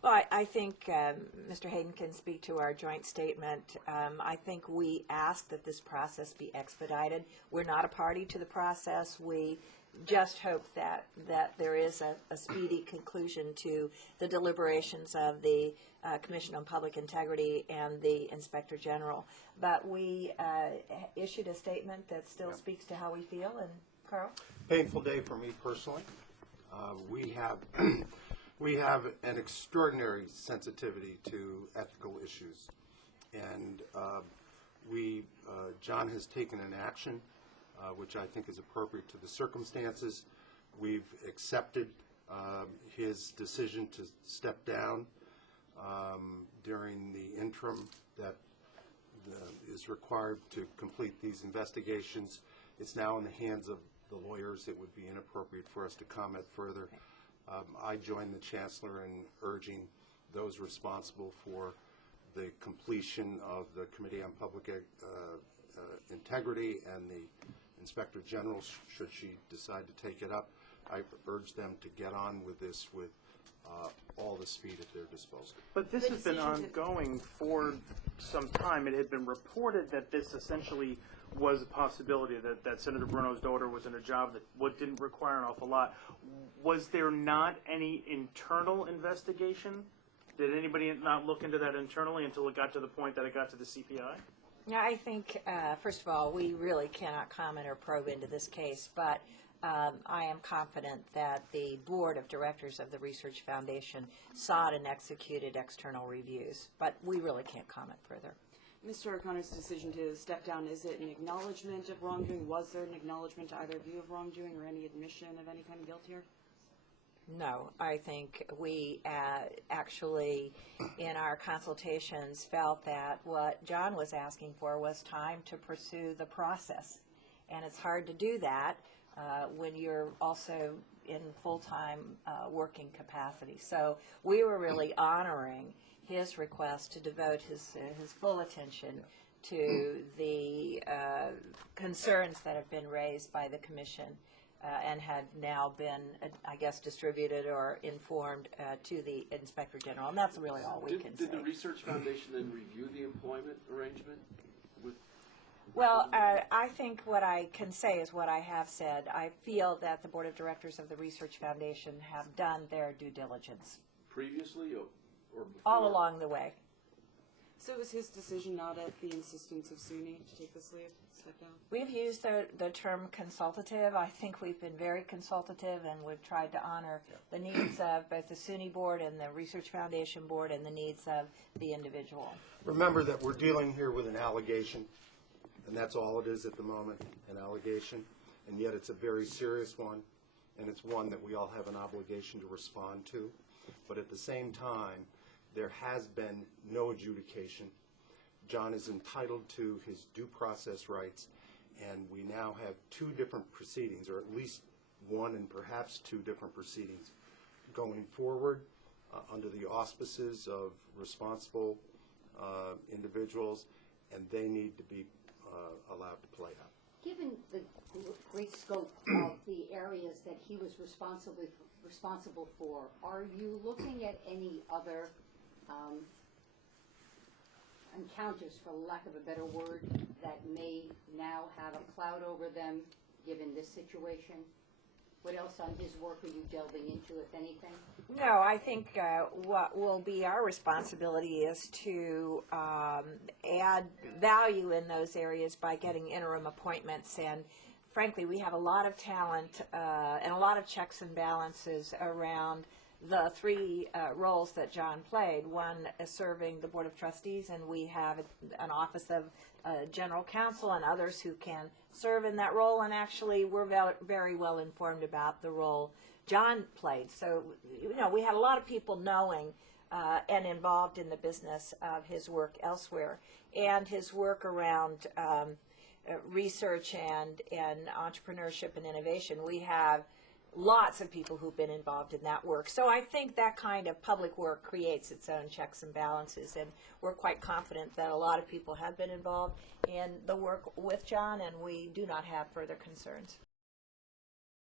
Well, I think Mr. Hayden can speak to our joint statement. I think we ask that this process be expedited. We're not a party to the process. We just hope that there is a speedy conclusion to the deliberations of the Commission on Public Integrity and the Inspector General. But we issued a statement that still speaks to how we feel. And Carl? Painful day for me personally. We have we have an extraordinary sensitivity to ethical issues, and John has taken an action which I think is appropriate to the circumstances. We've accepted his decision to step down during the interim that is required to complete these investigations. It's now in the hands of the lawyers. It would be inappropriate for us to comment further. I join the Chancellor in urging those responsible for the completion of the Committee on Public Integrity and the Inspector General, should she decide to take it up. I urge them to get on with this with all the speed at their disposal. But this has been ongoing for some time. It had been reported that this essentially was a possibility, that Senator Bruno's daughter was in a job that didn't require an awful lot. Was there not any internal investigation? Did anybody not look into that internally until it got to the point that it got to the CPI? Yeah, I think, first of all, we really cannot comment or probe into this case, but I am confident that the Board of Directors of the Research Foundation sought and executed external reviews, but we really can't comment further. Mr. O'Connor's decision to step down, is it an acknowledgement of wrongdoing? Was there an acknowledgement to either of you of wrongdoing or any admission of any kind of guilt here? No, I think we actually, in our consultations, felt that what John was asking for was time to pursue the process. And it's hard to do that when you're also in full-time working capacity. So we were really honoring his request to devote his full attention to the concerns that have been raised by the Commission and had now been, I guess, distributed or informed to the Inspector General. And that's really all we can say. Did the Research Foundation then review the employment arrangement? Well, I think what I can say is what I have said. I feel that the Board of Directors of the Research Foundation have done their due diligence. Previously or before? All along the way. So it was his decision, not at the insistence of SUNY, to take this leave, step down? We've used the term consultative. I think we've been very consultative, and we've tried to honor the needs of both the SUNY Board and the Research Foundation Board and the needs of the individual. Remember that we're dealing here with an allegation, and that's all it is at the moment, an allegation, and yet it's a very serious one, and it's one that we all have an obligation to respond to. But at the same time, there has been no adjudication. John is entitled to his due process rights, and we now have two different proceedings, or at least one and perhaps two different proceedings going forward under the auspices of responsible individuals, and they need to be allowed to play out. Given the great scope of the areas that he was responsible for, are you looking at any other encounters, for lack of a better word, that may now have a cloud over them given this situation? What else on his work are you delving into, if anything? No, I think what will be our responsibility is to add value in those areas by getting interim appointments. And frankly, we have a lot of talent and a lot of checks and balances around the three roles that John played. One is serving the Board of Trustees, and we have an Office of General Counsel and others who can serve in that role, and actually we're very well informed about the role John played. So, you know, we had a lot of people knowing and involved in the business of his work elsewhere, and his work around research and entrepreneurship and innovation. We have lots of people who've been involved in that work. So I think that kind of public work creates its own checks and balances, and we're quite confident that a lot of people have been involved in the work with John, and we do not have further concerns.